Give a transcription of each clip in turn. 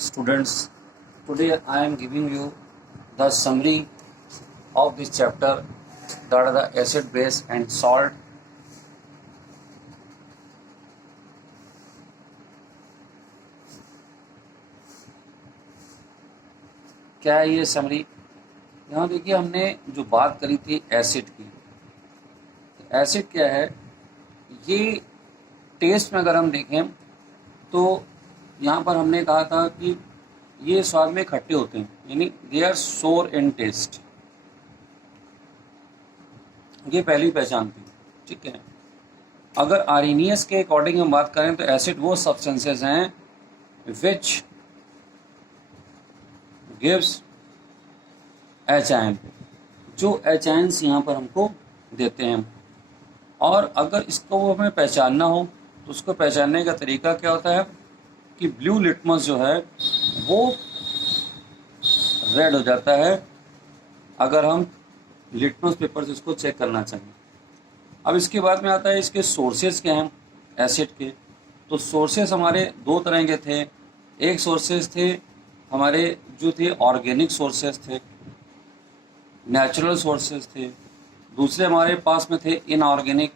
students, today I am giving you the summary of this chapter, that are the acid, base and salt. क्या है ये summary? यहाँ देखिए, हमने जो बात करी थी एसिड की, तो एसिड क्या है, ये टेस्ट में अगर हम देखें तो यहाँ पर हमने कहा था कि ये स्वाद में खट्टे होते हैं, यानी दे आर सोर इन टेस्ट। ये पहली पहचान थी, ठीक है। अगर आर्हेनियस के अकॉर्डिंग हम बात करें तो एसिड वो सब्सटेंसेस हैं विच गिव्स एच आयन, जो एच आयन्स यहाँ पर हमको देते हैं। और अगर इसको हमें पहचानना हो तो उसको पहचानने का तरीका क्या होता है कि ब्लू लिटमस जो है वो रेड हो जाता है अगर हम लिटमस पेपर से इसको चेक करना चाहें। अब इसके बाद में आता है इसके सोर्सेज क्या हैं एसिड के। तो सोर्सेज हमारे दो तरह के थे। एक सोर्सेज थे हमारे जो थे ऑर्गेनिक सोर्सेज थे, नेचुरल सोर्सेज थे। दूसरे हमारे पास में थे इनऑर्गेनिक।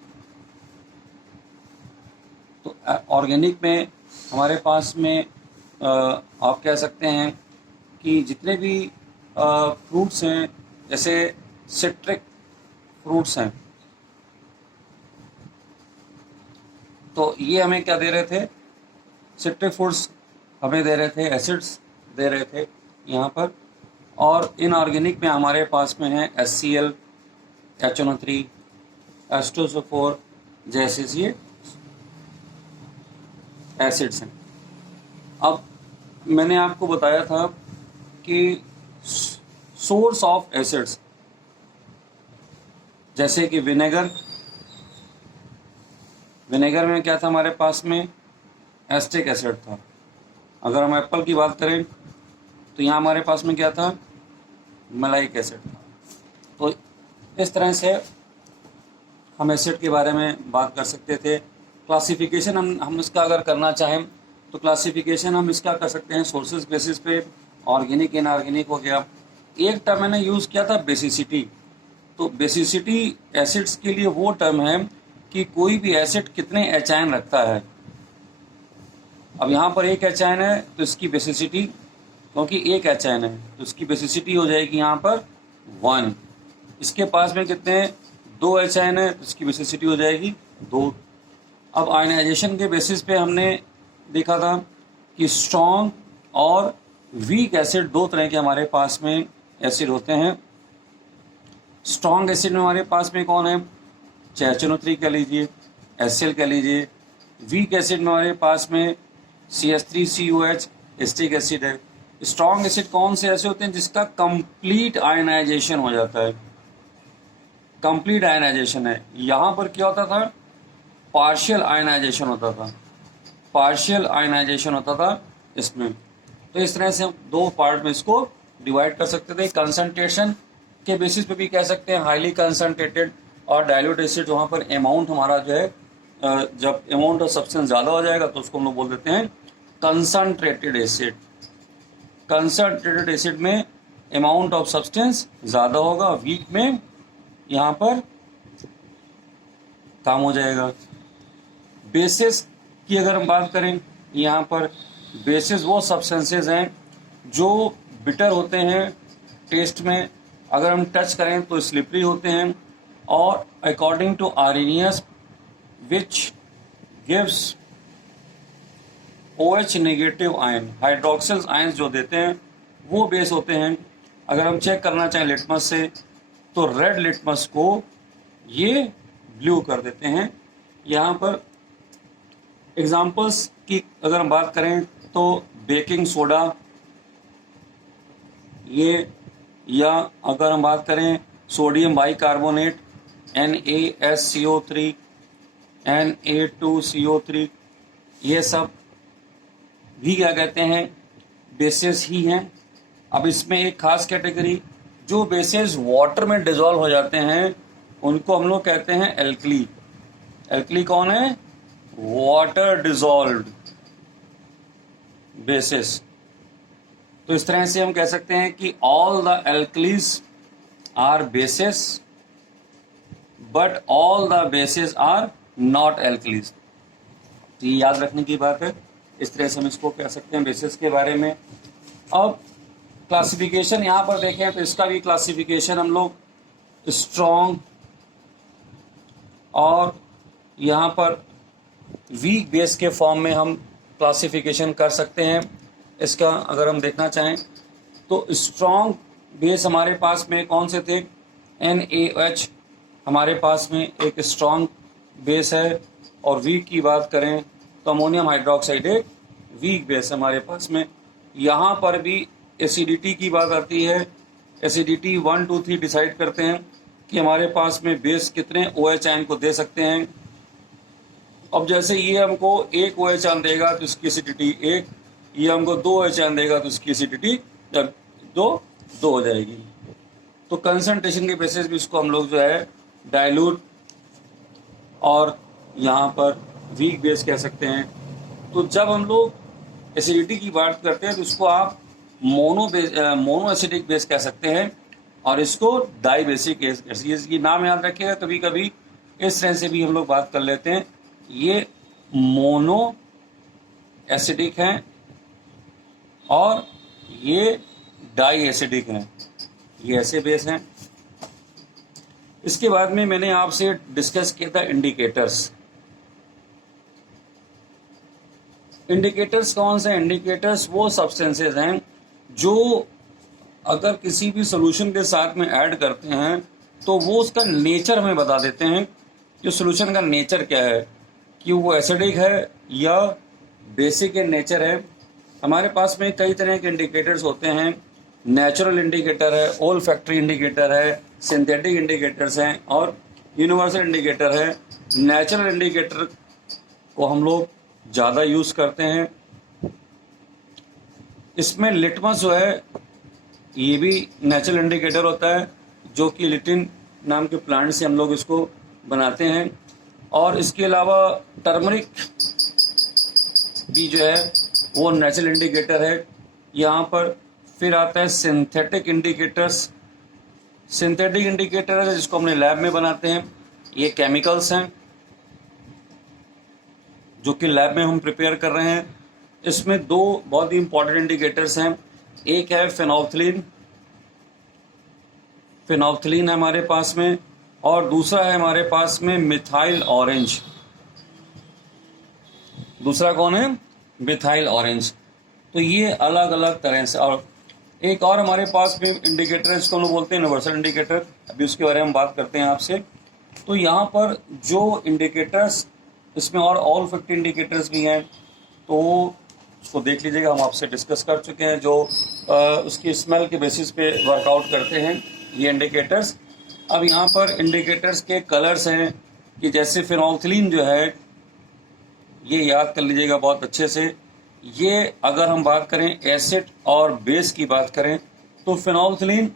तो ऑर्गेनिक में हमारे पास में आप कह सकते हैं कि जितने भी फ्रूट्स हैं, जैसे सिट्रिक फ्रूट्स हैं, तो ये हमें क्या दे रहे थे, सिट्रिक फ्रूट्स हमें दे रहे थे, एसिड्स दे रहे थे यहाँ पर। और इनऑर्गेनिक में हमारे पास में है HCl, HNO3, H2SO4 जैसे ये एसिड्स हैं। अब मैंने आपको बताया था कि सोर्स ऑफ एसिड्स, जैसे कि विनेगर में क्या था हमारे पास में, एस्टिक एसिड था। अगर हम एप्पल की बात करें तो यहाँ हमारे पास में क्या था, मलाइक एसिड था। तो इस तरह से हम एसिड के बारे में बात कर सकते थे। क्लासिफिकेशन हम इसका अगर करना चाहें तो क्लासिफिकेशन हम इसका कर सकते हैं सोर्सेज बेसिस पे, ऑर्गेनिक इनऑर्गेनिक हो गया। एक टर्म मैंने यूज़ किया था बेसिसिटी। तो बेसिसिटी एसिड्स के लिए वो टर्म है कि कोई भी एसिड कितने एच आयन रखता है। अब यहाँ पर एक एच आयन है तो इसकी बेसिसिटी, क्योंकि एक एच आयन है तो इसकी बेसिसिटी हो जाएगी यहाँ पर 1। इसके पास में कितने हैं, 2 एच आयन है तो इसकी बेसिसिटी हो जाएगी 2। अब आयनाइजेशन के बेसिस पे हमने देखा था कि स्ट्रॉन्ग और वीक एसिड दो तरह के हमारे पास में एसिड होते हैं। स्ट्रॉन्ग एसिड में हमारे पास में कौन है, HNO3 कह लीजिए, HCl कह लीजिए। वीक एसिड में हमारे पास में CH3COH एस्टिक एसिड है। स्ट्रॉन्ग एसिड कौन से ऐसे होते हैं जिसका कंप्लीट आयनाइजेशन हो जाता है, कंप्लीट आयनाइजेशन है। यहाँ पर क्या होता था, पार्शियल आयनाइजेशन होता था, पार्शियल आयनाइजेशन होता था इसमें। तो इस तरह से हम दो पार्ट में इसको डिवाइड कर सकते थे। कंसंट्रेशन के बेसिस पे भी कह सकते हैं हाईली कंसंट्रेटेड और डाइल्यूट एसिड। वहाँ पर अमाउंट हमारा जो है, जब अमाउंट ऑफ सब्सटेंस ज़्यादा हो जाएगा तो उसको हम लोग बोल देते हैं कंसंट्रेटेड एसिड। कंसंट्रेटेड एसिड में अमाउंट ऑफ सब्सटेंस ज़्यादा होगा, वीक में यहाँ पर कम हो जाएगा। बेसिस की अगर हम बात करें, यहाँ पर बेसिस वो सब्सटेंसेस हैं जो बिटर होते हैं टेस्ट में, अगर हम टच करें तो स्लिपरी होते हैं। और according to Arrhenius which gives OH negative ion, hydroxyl ion जो देते हैं वो बेस होते हैं। अगर हम चेक करना चाहें लिटमस से तो रेड लिटमस को ये ब्लू कर देते हैं। यहाँ पर एग्जाम्पल्स की अगर हम बात करें तो बेकिंग सोडा ये, या अगर हम बात करें सोडियम बाइकार्बोनेट NaSCO3, Na2CO3, ये सब भी क्या कहते हैं, बेसेस ही हैं। अब इसमें एक खास कैटेगरी, जो बेसेस वाटर में डिजॉल्व हो जाते हैं उनको हम लोग कहते हैं एल्कली। एल्कली कौन है, वाटर डिजॉल्व्ड बेसिस। तो इस तरह से हम कह सकते हैं कि all the alkalis are bases but all the bases are not alkalis. तो ये याद रखने की बात है, इस तरह से हम इसको कह सकते हैं बेसिस के बारे में। अब क्लासिफिकेशन यहाँ पर देखें तो इसका भी क्लासिफिकेशन हम लोग स्ट्रॉन्ग और यहाँ पर वीक बेस के फॉर्म में हम क्लासिफिकेशन कर सकते हैं। इसका अगर हम देखना चाहें तो स्ट्रॉन्ग बेस हमारे पास में कौन से थे, NaOH हमारे पास में एक स्ट्रॉन्ग बेस है, और वीक की बात करें तो अमोनियम हाइड्रोक्साइड एक वीक बेस हमारे पास में। यहाँ पर भी एसिडिटी की बात आती है, एसिडिटी 1 2 3 डिसाइड करते हैं कि हमारे पास में बेस कितने OH आयन को दे सकते हैं। अब जैसे ये हमको एक OH आयन देगा तो इसकी एसिडिटी 1, ये हमको 2 OH आयन देगा तो इसकी एसिडिटी 2 हो जाएगी। तो कंसंट्रेशन के बेसिस भी इसको हम लोग जो है डाइल्यूट और यहाँ पर वीक बेस कह सकते हैं। तो जब हम लोग एसिडिटी की बात करते हैं तो इसको आप मोनो एसिडिक बेस कह सकते हैं, और इसको डाई बेसिक ये नाम याद रखिएगा। कभी कभी इस तरह से भी हम लोग बात कर लेते हैं, ये मोनो एसिडिक हैं और ये डाई एसिडिक हैं, ये ऐसे बेस हैं। इसके बाद में मैंने आपसे डिस्कस किया था इंडिकेटर्स। इंडिकेटर्स कौन से? इंडिकेटर्स वो सब्सटेंसेस हैं जो अगर किसी भी सोल्यूशन के साथ में ऐड करते हैं तो वो उसका नेचर हमें बता देते हैं कि सोल्यूशन का नेचर क्या है, कि वो एसिडिक है या बेसिक इन नेचर है। हमारे पास में कई तरह के इंडिकेटर्स होते हैं, नेचुरल इंडिकेटर है, ओल फैक्ट्री इंडिकेटर है, सिंथेटिक इंडिकेटर्स हैं और यूनिवर्सल इंडिकेटर है। नेचुरल इंडिकेटर को हम लोग ज़्यादा यूज़ करते हैं। इसमें लिटमस जो है ये भी नेचुरल इंडिकेटर होता है, जो कि लिटिन नाम के प्लांट से हम लोग इसको बनाते हैं। और इसके अलावा टर्मरिक भी जो है वो नेचुरल इंडिकेटर है। यहाँ पर फिर आता है सिंथेटिक इंडिकेटर्स। सिंथेटिक इंडिकेटर है जिसको हमने लैब में बनाते हैं, ये केमिकल्स हैं जो कि लैब में हम प्रिपेयर कर रहे हैं। इसमें दो बहुत ही इंपॉर्टेंट इंडिकेटर्स हैं, एक है फेनोल्फ्थलीन, फेनोल्फ्थलीन है हमारे पास में, और दूसरा है हमारे पास में मिथाइल ऑरेंज। दूसरा कौन है? Methyl orange. तो ये अलग अलग तरह से। और एक और हमारे पास में इंडिकेटर है जिसको हम लोग बोलते हैं यूनिवर्सल इंडिकेटर, अभी उसके बारे में हम बात करते हैं आपसे। तो यहाँ पर जो इंडिकेटर्स, इसमें और ऑल 50 इंडिकेटर्स भी हैं, तो उसको देख लीजिएगा, हम आपसे डिस्कस कर चुके हैं, जो उसकी स्मेल के बेसिस पे वर्कआउट करते हैं ये इंडिकेटर्स। अब यहाँ पर इंडिकेटर्स के कलर्स हैं कि जैसे फेनोल्फ्थलीन जो है, ये याद कर लीजिएगा बहुत अच्छे से। ये अगर हम बात करें एसिड और बेस की बात करें तो फेनोल्फ्थलीन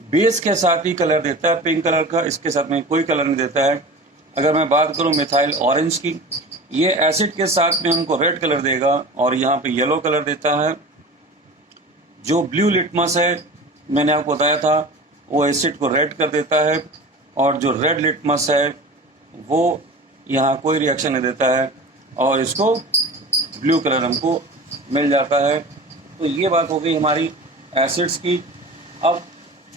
बेस के साथ ही कलर देता है पिंक कलर का, इसके साथ में कोई कलर नहीं देता है। अगर मैं बात करूं मिथाइल ऑरेंज की, ये एसिड के साथ में हमको रेड कलर देगा और यहाँ पे येलो कलर देता है। जो ब्लू लिटमस है मैंने आपको बताया था, वो एसिड को रेड कर देता है, और जो रेड लिटमस है वो यहाँ कोई रिएक्शन नहीं देता है और इसको ब्लू कलर हमको मिल जाता है। तो ये बात हो गई हमारी एसिड्स की। अब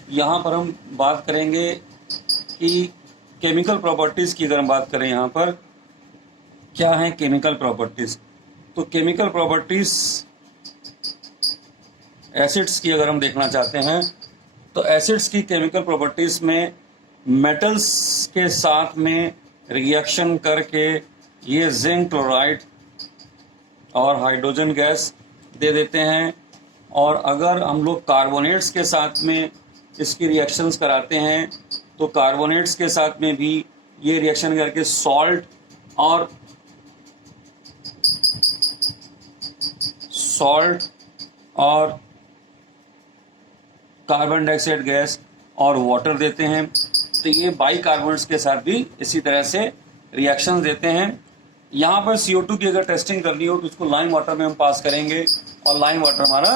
यहाँ पर हम बात करेंगे कि केमिकल प्रॉपर्टीज़ की। अगर हम बात करें यहाँ पर क्या है केमिकल प्रॉपर्टीज़, तो केमिकल प्रॉपर्टीज़ एसिड्स की अगर हम देखना चाहते हैं तो एसिड्स की केमिकल प्रॉपर्टीज़ में मेटल्स के साथ में रिएक्शन करके ये जिंक क्लोराइड और हाइड्रोजन गैस दे देते हैं। और अगर हम लोग कार्बोनेट्स के साथ में इसकी रिएक्शंस कराते हैं तो कार्बोनेट्स के साथ में भी ये रिएक्शन करके सॉल्ट और कार्बन डाइऑक्साइड गैस और वाटर देते हैं। तो ये बाइकार्बोनेट्स के साथ भी इसी तरह से रिएक्शन देते हैं। यहाँ पर CO2 की अगर टेस्टिंग करनी हो तो उसको लाइम वाटर में हम पास करेंगे और लाइम वाटर हमारा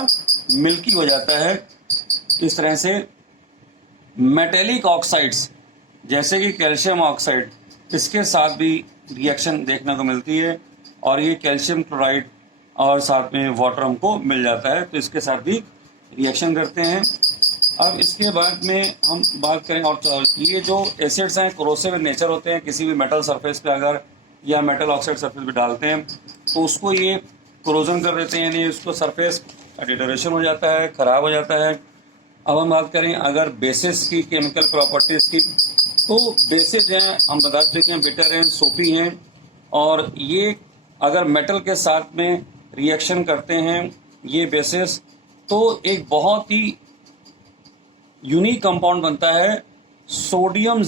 मिल्की हो जाता है। तो इस तरह से मेटेलिक ऑक्साइड्स जैसे कि कैल्शियम ऑक्साइड, इसके साथ भी रिएक्शन देखने को मिलती है, और ये कैल्शियम क्लोराइड और साथ में वाटर हमको मिल जाता है, तो इसके साथ भी रिएक्शन करते हैं। अब इसके बाद में हम बात करें, और ये जो एसिड्स हैं कोरोसिव नेचर होते हैं, किसी भी मेटल सरफेस पे अगर या मेटल ऑक्साइड सरफेस पे डालते हैं तो उसको ये कोरोजन कर देते हैं, यानी उसको सरफेस डिटोरेशन हो जाता है, ख़राब हो जाता है। अब हम बात करें अगर बेसिस की केमिकल प्रॉपर्टीज़ की, तो बेसिस हैं हम बता चुके हैं, बिटर हैं, सोपी हैं, और ये अगर मेटल के साथ में रिएक्शन करते हैं ये बेसिस, तो एक बहुत ही यूनिक कंपाउंड बनता है सोडियम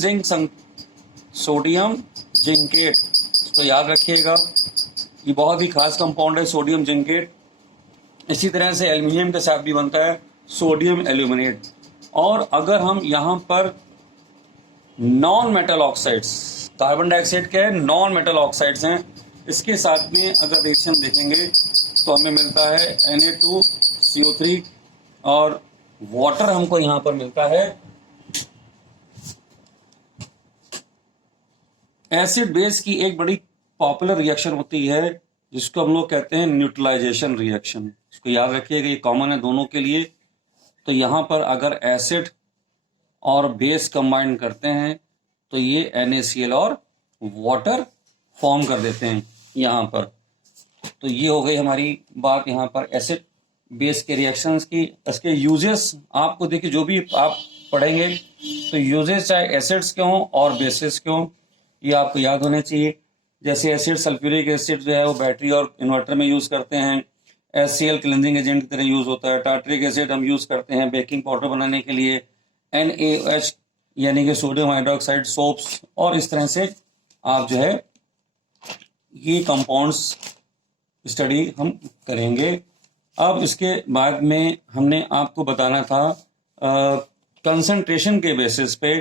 जिंकेट। तो याद रखिएगा, ये बहुत ही खास कंपाउंड है सोडियम जिंकेट। इसी तरह से एल्युमिनियम के साथ भी बनता है सोडियम एल्यूमिनेट। और अगर हम यहाँ पर non metal oxides, carbon dioxide क्या है, नॉन मेटल ऑक्साइड्स हैं, इसके साथ में अगर रिएक्शन देखेंगे तो हमें मिलता है Na2CO3, और वाटर हमको यहाँ पर मिलता है। एसिड बेस की एक बड़ी पॉपुलर रिएक्शन होती है जिसको हम लोग कहते हैं न्यूट्रलाइजेशन रिएक्शन। इसको याद रखिएगा, ये कॉमन है दोनों के लिए। तो यहाँ पर अगर एसिड और बेस कंबाइन करते हैं तो ये NaCl और वाटर फॉर्म कर देते हैं यहाँ पर। तो ये हो गई हमारी बात यहाँ पर एसिड बेस के रिएक्शंस की। इसके यूजेस आपको देखिए, जो भी आप पढ़ेंगे तो यूजेस चाहे एसिड्स के हों और बेसिस के हों, ये आपको याद होने चाहिए। जैसे एसिड, सल्फ्यूरिक एसिड जो है वो बैटरी और इन्वर्टर में यूज़ करते हैं। HCl क्लिनजिंग एजेंट की तरह यूज़ होता है। टार्ट्रिक एसिड हम यूज़ करते हैं बेकिंग पाउडर बनाने के लिए। NaOH यानी कि सोडियम हाइड्रोक्साइड, सोप्स, और इस तरह से आप जो है ये कंपाउंड्स स्टडी हम करेंगे। अब इसके बाद में हमने आपको बताना था कंसंट्रेशन के बेसिस पे,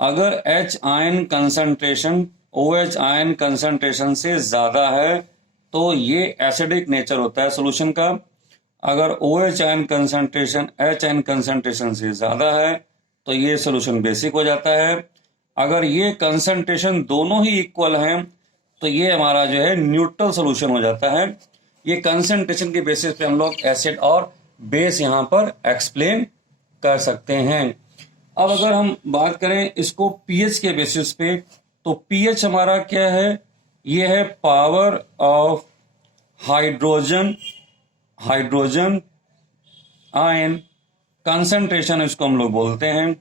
अगर H ion concentration OH ion concentration से ज़्यादा है तो ये एसिडिक नेचर होता है सोल्यूशन का। अगर OH ion concentration H ion concentration से ज़्यादा है तो ये सोल्यूशन बेसिक हो जाता है। अगर ये कंसंट्रेशन दोनों ही इक्वल हैं तो ये हमारा जो है न्यूट्रल सोल्यूशन हो जाता है। ये कंसंट्रेशन के बेसिस पे हम लोग एसिड और बेस यहाँ पर एक्सप्लेन कर सकते हैं। अब अगर हम बात करें इसको पीएच के बेसिस पे, तो पीएच हमारा क्या है, ये है power of hydrogen ion concentration, इसको हम लोग बोलते हैं।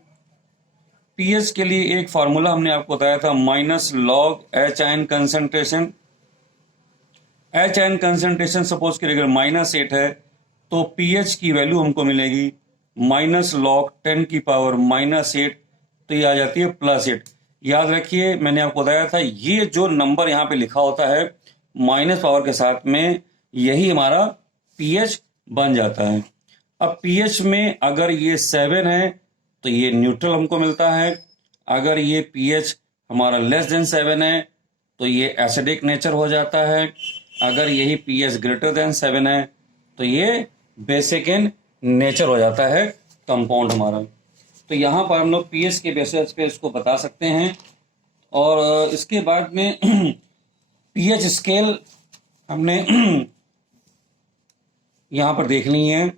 पीएच के लिए एक फॉर्मूला हमने आपको बताया था, -log H ion concentration. H ion concentration suppose करिए अगर -8 है तो pH की वैल्यू हमको मिलेगी -log 10 की पावर -8, तो ये आ जाती है +8। याद रखिए, मैंने आपको बताया था ये जो नंबर यहाँ पे लिखा होता है माइनस पावर के साथ में, यही हमारा pH बन जाता है। अब pH में अगर ये 7 है तो ये न्यूट्रल हमको मिलता है। अगर ये pH हमारा <7 है तो ये एसिडिक नेचर हो जाता है। अगर यही pH <7 है तो ये बेसिक इन नेचर हो जाता है कंपाउंड हमारा। तो यहाँ पर हम लोग pH के बेसिस पे इसको बता सकते हैं। और इसके बाद में pH स्केल हमने यहाँ पर देखनी है।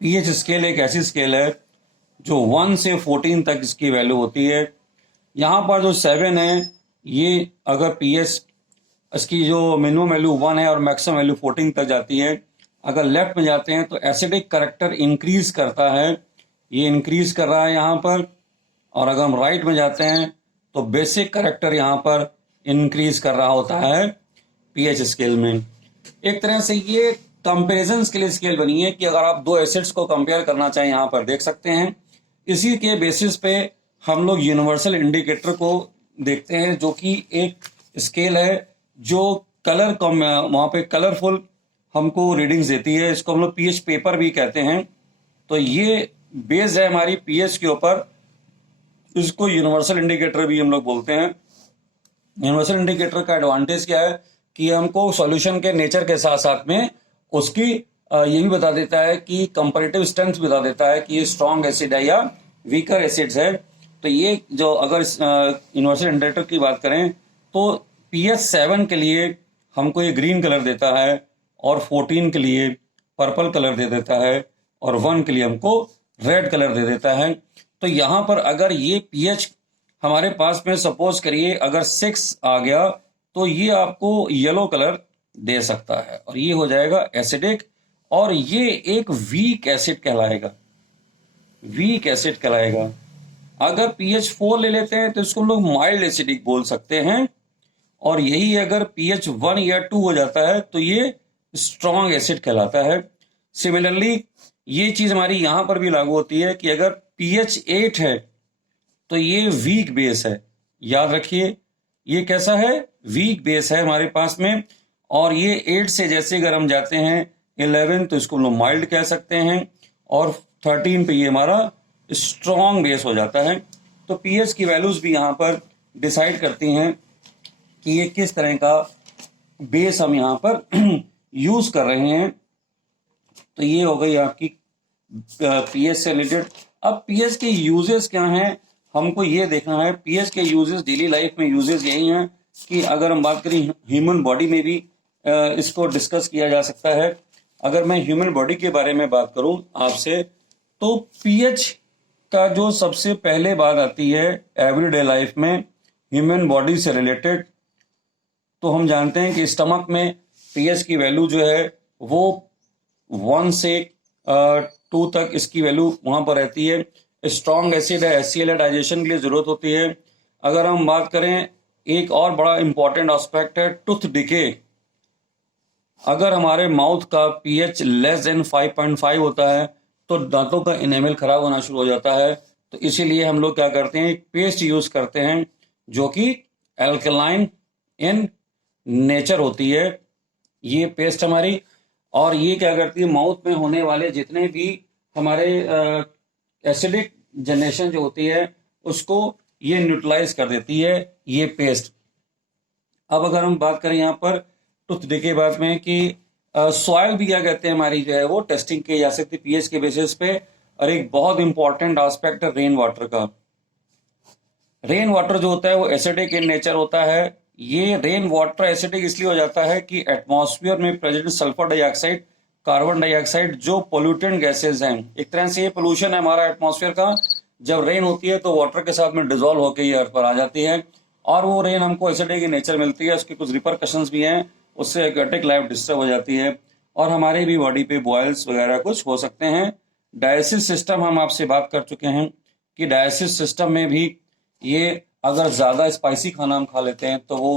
pH स्केल एक ऐसी स्केल है जो 1 से 14 तक इसकी वैल्यू होती है। यहाँ पर जो 7 है, ये अगर pH इसकी जो मिनिमम वैल्यू 1 है और मैक्सिमम वैल्यू 14 तक जाती है। अगर लेफ्ट में जाते हैं तो एसिडिक करेक्टर इंक्रीज करता है, ये इंक्रीज कर रहा है यहाँ पर। और अगर हम राइट में जाते हैं तो बेसिक करेक्टर यहाँ पर इंक्रीज कर रहा होता है pH स्केल में। एक तरह से ये कंपेरिजन के लिए स्केल बनी है कि अगर आप दो एसिड्स को कंपेयर करना चाहें, यहाँ पर देख सकते हैं। इसी के बेसिस पे हम लोग यूनिवर्सल इंडिकेटर को देखते हैं, जो कि एक स्केल है जो कलर को वहाँ पे कलरफुल हमको रीडिंग्स देती है। इसको हम लोग pH पेपर भी कहते हैं। तो ये बेस्ड है हमारी pH के ऊपर। इसको यूनिवर्सल इंडिकेटर भी हम लोग बोलते हैं। यूनिवर्सल इंडिकेटर का एडवांटेज क्या है कि हमको सॉल्यूशन के नेचर के साथ साथ में उसकी ये भी बता देता है कि कंपैरेटिव स्ट्रेंथ बता देता है कि ये स्ट्रॉन्ग एसिड है या वीकर एसिड्स है। तो ये जो अगर यूनिवर्सल इंडिकेटर की बात करें तो pH 7 के लिए हमको ये ग्रीन कलर देता है और 14 के लिए पर्पल कलर दे देता है और 1 के लिए हमको रेड कलर दे देता है। तो यहाँ पर अगर ये pH हमारे पास में सपोज करिए अगर 6 आ गया तो ये आपको येलो कलर दे सकता है और ये हो जाएगा एसिडिक और ये एक वीक एसिड कहलाएगा, वीक एसिड कहलाएगा। अगर pH 4 ले लेते हैं तो इसको हम लोग माइल्ड एसिडिक बोल सकते हैं और यही अगर pH 1 या 2 हो जाता है तो ये स्ट्रॉन्ग एसिड कहलाता है। सिमिलरली ये चीज हमारी यहां पर भी लागू होती है कि अगर pH 8 है तो ये वीक बेस है। याद रखिए ये कैसा है, वीक बेस है हमारे पास में। और ये 8 से जैसे अगर हम जाते हैं 11 तो इसको हम लोग माइल्ड कह सकते हैं और 13 पे ये हमारा स्ट्रॉन्ग बेस हो जाता है। तो pH की वैल्यूज भी यहाँ पर डिसाइड करती हैं कि ये किस तरह का बेस हम यहाँ पर यूज कर रहे हैं। तो ये हो गई आपकी pH से रिलेटेड। अब pH के यूजेस क्या हैं हमको ये देखना है। pH के यूजेस डेली लाइफ में यूजेस यही हैं कि अगर हम बात करें ह्यूमन बॉडी में भी इसको डिस्कस किया जा सकता है। अगर मैं ह्यूमन बॉडी के बारे में बात करूं आपसे तो pH का जो सबसे पहले बात आती है एवरीडे लाइफ में ह्यूमन बॉडी से रिलेटेड, तो हम जानते हैं कि स्टमक में pH की वैल्यू जो है वो 1 से 2 तक इसकी वैल्यू वहां पर रहती है। स्ट्रॉन्ग एसिड है, HCl है, डाइजेशन के लिए जरूरत होती है। अगर हम बात करें एक और बड़ा इंपॉर्टेंट एस्पेक्ट है टूथ डिके। अगर हमारे माउथ का pH लेस देन 5.5 होता है तो दांतों का इनेमल खराब होना शुरू हो जाता है। तो इसीलिए हम लोग क्या करते हैं, एक पेस्ट यूज करते हैं जो कि एल्कलाइन इन नेचर होती है ये पेस्ट हमारी। और ये क्या करती है, माउथ में होने वाले जितने भी हमारे एसिडिक जनरेशन जो होती है उसको ये न्यूट्रलाइज कर देती है ये पेस्ट। अब अगर हम बात करें यहाँ पर टूथ डे के बाद में कि सॉइल भी क्या कहते हैं हमारी जो है वो टेस्टिंग की जा सकती है पीएच के बेसिस पे। और एक बहुत इंपॉर्टेंट एस्पेक्ट है रेन वाटर का। रेन वाटर जो होता है वो एसिडिक इन नेचर होता है। ये रेन वाटर एसिडिक इसलिए हो जाता है कि एटमॉस्फेयर में present sulphur dioxide, carbon dioxide जो पोल्यूटेंट गैसेज हैं, एक तरह से ये पोल्यूशन है हमारा एटमॉस्फेयर का। जब रेन होती है तो वाटर के साथ में डिजोल्व होकर ये अर्थ पर आ जाती है और वो रेन हमको एसिडिक इन नेचर मिलती है। उसके कुछ रिपरकशंस भी हैं, उससे एक्वेटिक लाइफ डिस्टर्ब हो जाती है और हमारे भी बॉडी पे बॉयल्स वगैरह कुछ हो सकते हैं। डायजेस्टिव सिस्टम हम आपसे बात कर चुके हैं कि डायजेस्टिव सिस्टम में भी ये अगर ज़्यादा स्पाइसी खाना हम खा लेते हैं तो वो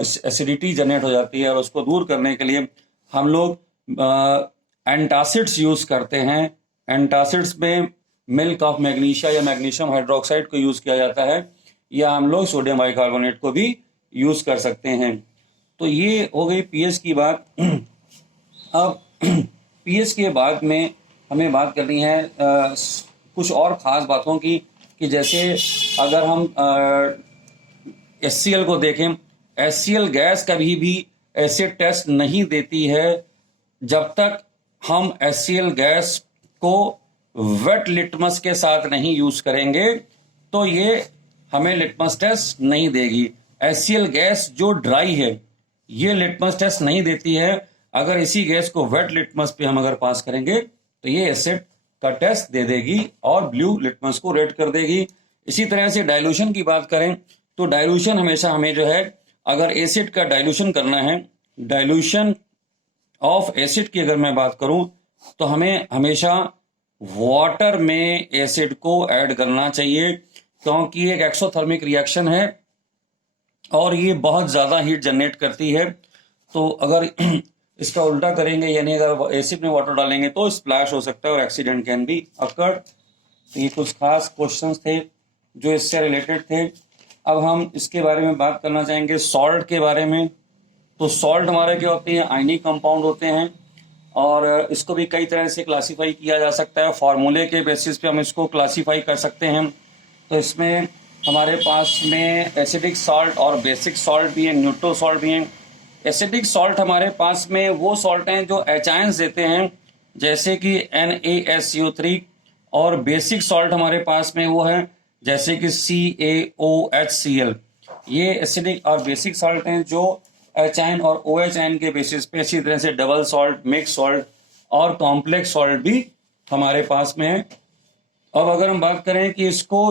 एसिडिटी जनरेट हो जाती है और उसको दूर करने के लिए हम लोग एंटासिड्स यूज़ करते हैं। एंटासिड्स में मिल्क ऑफ मैग्नीशिया या मैग्नीशियम हाइड्रोक्साइड को यूज़ किया जाता है या हम लोग सोडियम बाइकार्बोनेट को भी यूज़ कर सकते हैं। तो ये हो गई पीएच की बात। अब पीएच के बाद में हमें बात करनी है कुछ और ख़ास बातों की कि जैसे अगर हम HCl को देखें, HCl गैस कभी भी एसिड टेस्ट नहीं देती है जब तक हम HCl गैस को वेट लिटमस के साथ नहीं यूज़ करेंगे तो ये हमें लिटमस टेस्ट नहीं देगी। HCl गैस जो ड्राई है ये लिटमस टेस्ट नहीं देती है। अगर इसी गैस को वेट लिटमस पे हम अगर पास करेंगे तो ये एसिड का टेस्ट दे देगी और ब्लू लिटमस को रेड कर देगी। इसी तरह से डाइल्यूशन की बात करें तो डाइल्यूशन हमेशा हमें जो है अगर एसिड का डाइल्यूशन करना है, डाइल्यूशन ऑफ एसिड की अगर मैं बात करूं तो हमें हमेशा वाटर में एसिड को ऐड करना चाहिए क्योंकि एक एक्सोथर्मिक रिएक्शन है और ये बहुत ज़्यादा हीट जनरेट करती है। तो अगर इसका उल्टा करेंगे यानी अगर एसिड में वाटर डालेंगे तो स्प्लैश हो सकता है और एक्सीडेंट कैन बी अकर। तो ये कुछ खास क्वेश्चंस थे जो इससे रिलेटेड थे। अब हम इसके बारे में बात करना चाहेंगे सॉल्ट के बारे में। तो सॉल्ट हमारे क्या होते हैं, आयनिक कंपाउंड होते हैं और इसको भी कई तरह से क्लासीफाई किया जा सकता है। फार्मूले के बेसिस पे हम इसको क्लासीफाई कर सकते हैं। तो इसमें हमारे पास में एसिडिक सॉल्ट और बेसिक सॉल्ट भी हैं, न्यूट्रल सॉल्ट भी हैं। एसिडिक सॉल्ट हमारे पास में वो सॉल्ट हैं जो एच आयंस देते हैं, जैसे कि NaSCO3, और बेसिक सॉल्ट हमारे पास में वो है जैसे कि CaOHCl। ये एसिडिक और बेसिक सॉल्ट हैं जो एच आयन और OH आयन के बेसिस पे। इसी तरह से डबल सॉल्ट, मिक्स सॉल्ट और कॉम्प्लेक्स सॉल्ट भी हमारे पास में है। अब अगर हम बात करें कि इसको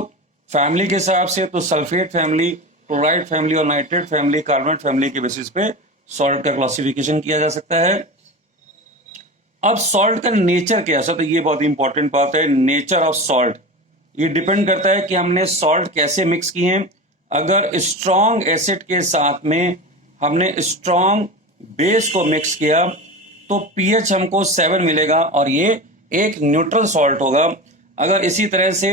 फैमिली के हिसाब से, तो सल्फेट फैमिली, क्लोराइड फैमिली और नाइट्रेट फैमिली, कार्बोनेट फैमिली के बेसिस पे सॉल्ट का क्लासिफिकेशन किया जा सकता है। अब सॉल्ट का नेचर कैसा, तो ये बहुत इंपॉर्टेंट बात है। नेचर ऑफ सॉल्ट ये डिपेंड करता है कि हमने सॉल्ट कैसे मिक्स किए हैं। अगर स्ट्रॉन्ग एसिड के साथ में हमने स्ट्रॉन्ग बेस को मिक्स किया तो पीएच हमको 7 मिलेगा और ये एक न्यूट्रल सॉल्ट होगा। अगर इसी तरह से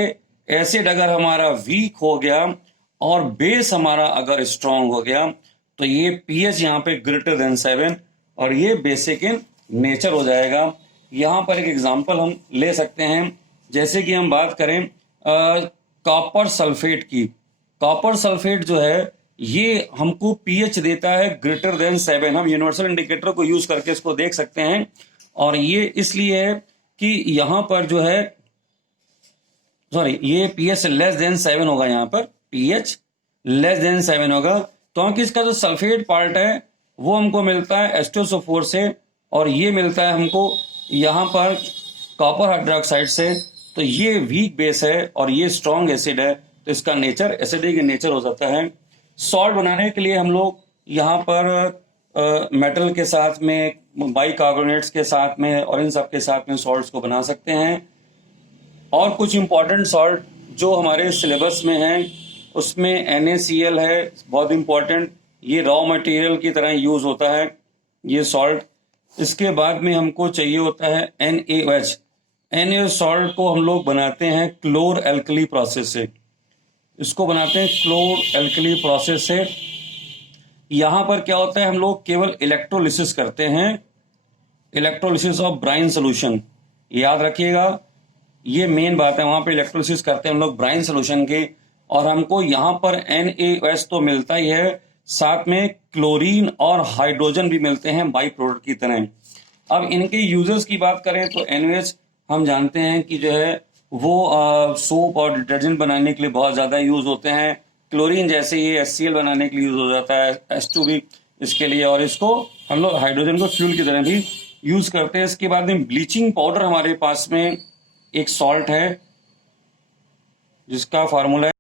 एसिड अगर हमारा वीक हो गया और बेस हमारा अगर स्ट्रॉन्ग हो गया तो ये पीएच यहाँ पे ग्रेटर देन 7 और ये बेसिक इन नेचर हो जाएगा। यहाँ पर एक एग्जांपल हम ले सकते हैं, जैसे कि हम बात करें कॉपर सल्फेट की। कॉपर सल्फेट जो है ये हमको पीएच देता है ग्रेटर देन 7। हम यूनिवर्सल इंडिकेटर को यूज करके इसको देख सकते हैं, और ये इसलिए है कि यहाँ पर जो है ये पीएच लेस देन 7 होगा। यहाँ पर पीएच लेस देन 7 होगा क्योंकि इसका जो सल्फेट पार्ट है वो हमको मिलता है H2SO4 से, और ये मिलता है हमको यहाँ पर कॉपर हाइड्रोक्साइड से। तो ये वीक बेस है और ये स्ट्रॉन्ग एसिड है, तो इसका नेचर एसिडिक नेचर हो जाता है। सॉल्ट बनाने के लिए हम लोग यहाँ पर मेटल के साथ में, बाइकार्बोनेट्स के साथ में और इन सब के साथ में सॉल्ट्स को बना सकते हैं। और कुछ इंपॉर्टेंट सॉल्ट जो हमारे सिलेबस में हैं उसमें NaCl है, बहुत इंपॉर्टेंट। ये रॉ मटेरियल की तरह यूज होता है ये सॉल्ट। इसके बाद में हमको चाहिए होता है NaOH। NaOH सॉल्ट को हम लोग बनाते हैं क्लोर एल्कली प्रोसेस से। इसको बनाते हैं क्लोर एल्कली प्रोसेस से। यहाँ पर क्या होता है, हम लोग केवल इलेक्ट्रोलिसिस करते हैं, इलेक्ट्रोलिसिस ऑफ ब्राइन सोल्यूशन। याद रखिएगा, ये मेन बात है। वहां पे इलेक्ट्रोलिसिस करते हैं हम लोग ब्राइन सोल्यूशन के, और हमको यहाँ पर NaOH तो मिलता ही है, साथ में क्लोरीन और हाइड्रोजन भी मिलते हैं बाई प्रोडक्ट की तरह। अब इनके यूजेस की बात करें तो NaOH हम जानते हैं कि जो है वो सोप और डिटर्जेंट बनाने के लिए बहुत ज़्यादा यूज होते हैं। क्लोरीन जैसे ये HCl बनाने के लिए यूज हो जाता है, H2 भी इसके लिए, और इसको हम लोग हाइड्रोजन को फ्यूल की तरह भी यूज करते हैं। इसके बाद में ब्लीचिंग पाउडर हमारे पास में एक सॉल्ट है जिसका फार्मूला